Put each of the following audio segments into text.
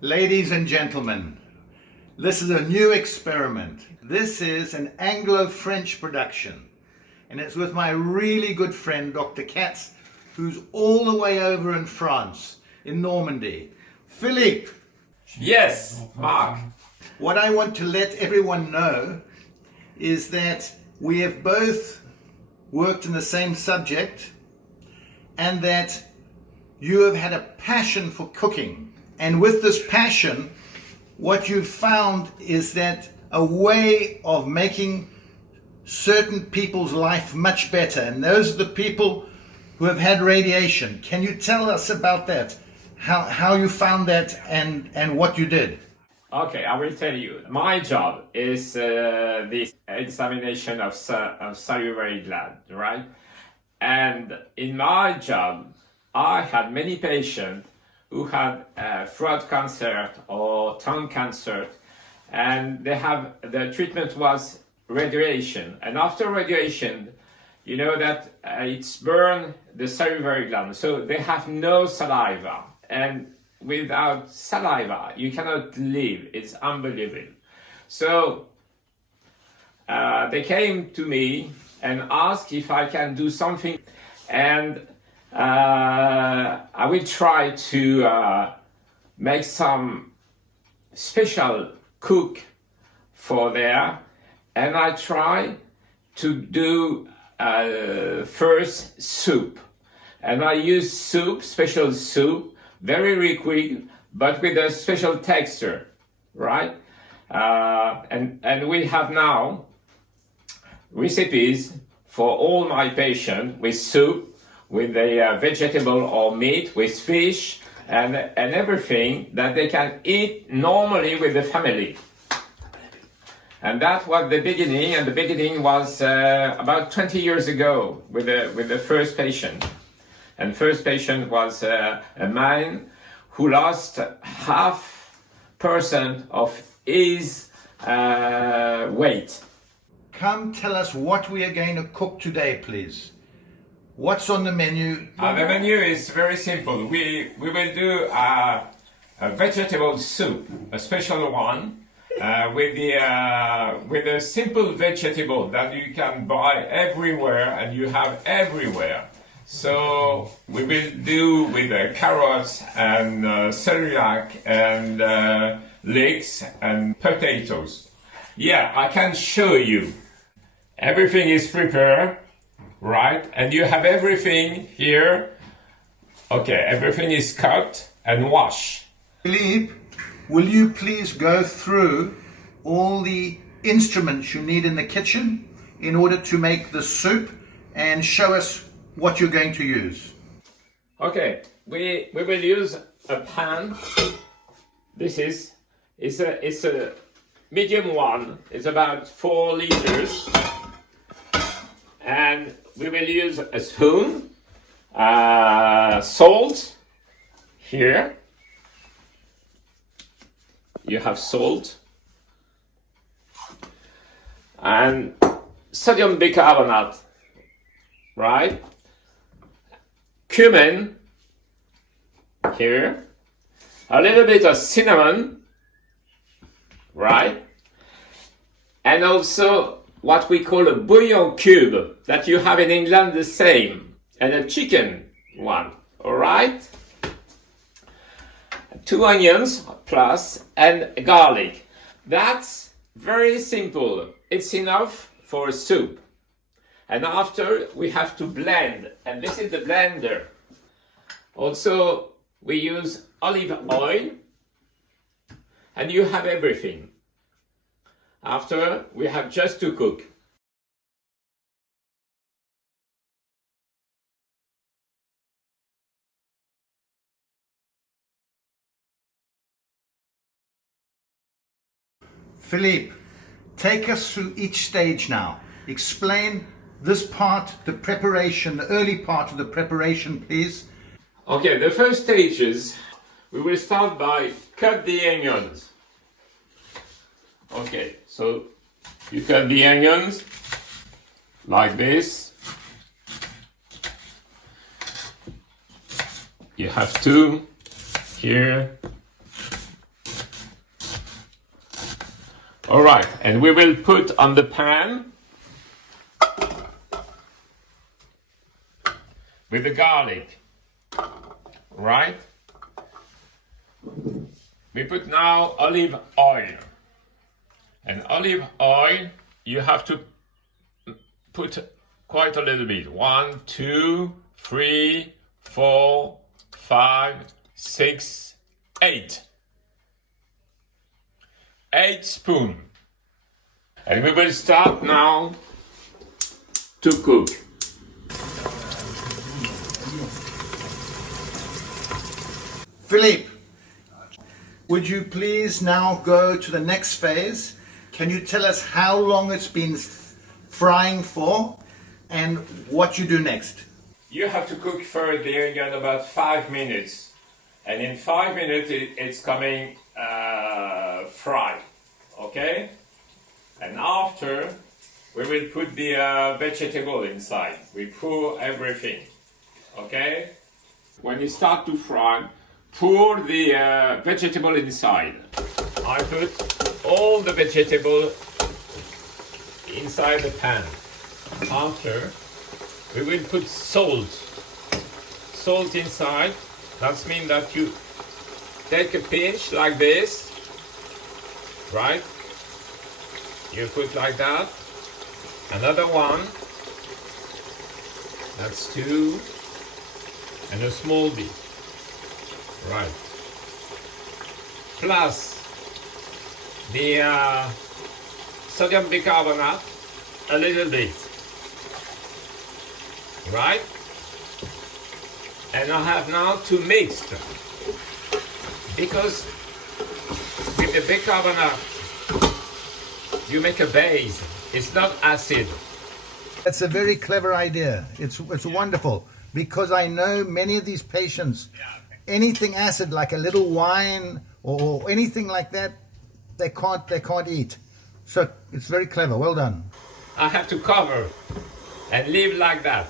Ladies and gentlemen, this is a new experiment. This is an Anglo-French production, and it's with my really good friend, Dr. Katz, who's all the way over in France, in Normandy. Philippe. Yes, Mark. What I want to let everyone know is that we have both worked in the same subject and that you have had a passion for cooking. And with this passion, what you've found is that a way of making certain people's life much better. And those are the people who have had radiation. Can you tell us about that? How you found that and what you did? Okay, I will tell you. My job is this examination of salivary gland, right? And in my job, I had many patients who had throat cancer or tongue cancer, and the treatment was radiation. And after radiation, you know that it's burned the salivary gland, so they have no saliva. And without saliva, you cannot live. It's unbelievable. So they came to me and asked if I can do something, and I will try to make some special cook for there, and I try to do first soup, and I use special soup, very liquid, but with a special texture, right? And we have now recipes for all my patients with soup, with a vegetable or meat, with fish, and everything that they can eat normally with the family. And that was the beginning, and the beginning was about 20 years ago with the first patient. And first patient was a man who lost 0.5% of his weight. Come tell us what we are going to cook today, please. What's on the menu? The menu is very simple. We will do a vegetable soup, a special one, with a simple vegetable that you can buy everywhere and you have everywhere. So we will do with carrots and celiac and leeks and potatoes. Yeah, I can show you. Everything is prepared. Right, and you have everything here. Okay, everything is cut and washed. Philippe, will you please go through all the instruments you need in the kitchen in order to make the soup and show us what you're going to use? Okay, we will use a pan. This is it's a medium one. It's about 4 liters. And we will use a spoon, salt, here, you have salt, and sodium bicarbonate, right, cumin, here, a little bit of cinnamon, right, and also what we call a bouillon cube, that you have in England the same, and a chicken one, all right? 2 onions plus, and garlic. That's very simple. It's enough for a soup. And after, we have to blend, and this is the blender. Also, we use olive oil, and you have everything. After, we have just to cook. Philippe, take us through each stage now. Explain this part, the preparation, the early part of the preparation, please. Okay, the first stages, we will start by cut the onions. Okay, so you cut the onions like this. You have 2 here All right, and we will put on the pan with the garlic, right? We put now olive oil. And olive oil, you have to put quite a little bit. 1, 2, 3, 4, 5, 6, 8. 8 spoons. And we will start now to cook. Philippe, would you please now go to the next phase? Can you tell us how long it's been frying for and what you do next? You have to cook for the onion about 5 minutes. And in 5 minutes it's coming fried. Okay? And after we will put the vegetable inside. We pour everything. Okay? When it starts to fry, pour the vegetable inside. I put all the vegetable inside the pan. After, we will put salt. Salt inside. That means that you take a pinch like this, right? You put like that. Another one. That's 2. And a small bit. Right. Plus the sodium bicarbonate, a little bit. Right? And I have now to mix them. Because with the bicarbonate, you make a base. It's not acid. That's a very clever idea. It's wonderful, because I know many of these patients, anything acid like a little wine or anything like that, they can't eat. So it's very clever. Well done. I have to cover and leave like that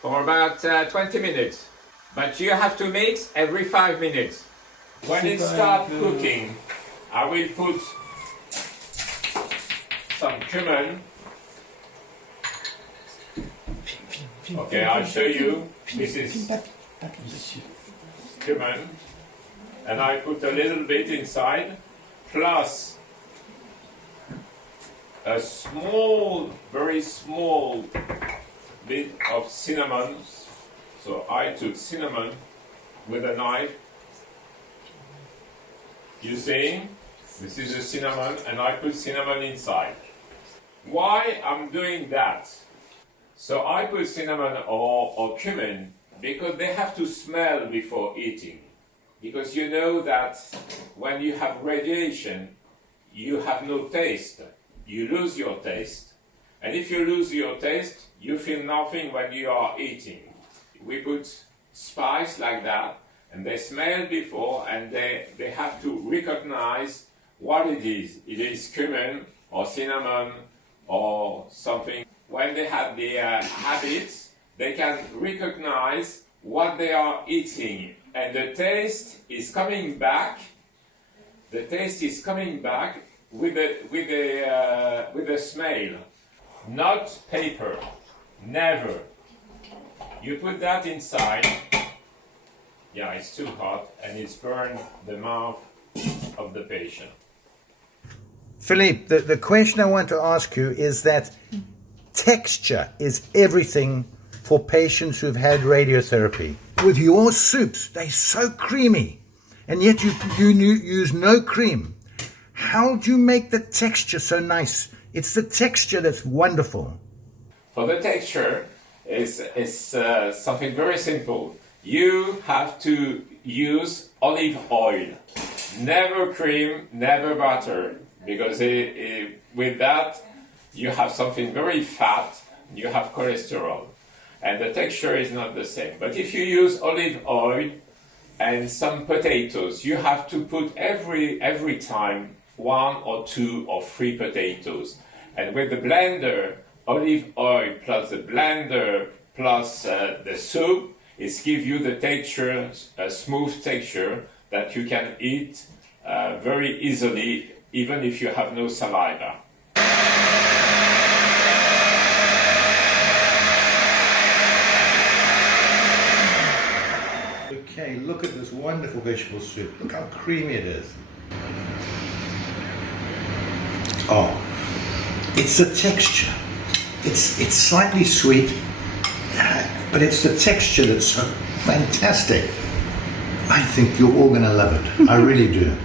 for about 20 minutes. But you have to mix every 5 minutes. When it starts cooking, I will put some cumin. Okay, I'll show you. This is cumin. And I put a little bit inside, plus a small, very small bit of cinnamon. So I took cinnamon with a knife. You see, this is the cinnamon, and I put cinnamon inside. Why I'm doing that? So I put cinnamon or cumin because they have to smell before eating. Because you know that when you have radiation, you have no taste. You lose your taste. And if you lose your taste, you feel nothing when you are eating. We put spice like that, and they smell before, and they have to recognize what it is. It is cumin or cinnamon or something. When they have the habits, they can recognize what they are eating, and the taste is coming back. The taste is coming back with the smell, not paper, never. You put that inside. Yeah, it's too hot, and it's burned the mouth of the patient. Philippe, the question I want to ask you is that texture is everything for patients who've had radiotherapy. With your soups, they're so creamy, and yet you use no cream. How do you make the texture so nice? It's the texture that's wonderful. For the texture, it's something very simple. You have to use olive oil. Never cream, never butter, because with that, you have something very fat, you have cholesterol, and the texture is not the same. But if you use olive oil and some potatoes, you have to put every time 1 or 2 or 3 potatoes. And with the blender, olive oil plus the blender plus the soup, it gives you the texture, a smooth texture that you can eat very easily even if you have no saliva. Okay, look at this wonderful vegetable soup. Look how creamy it is. Oh, it's the texture. It's slightly sweet, but it's the texture that's so fantastic. I think you're all going to love it. I really do.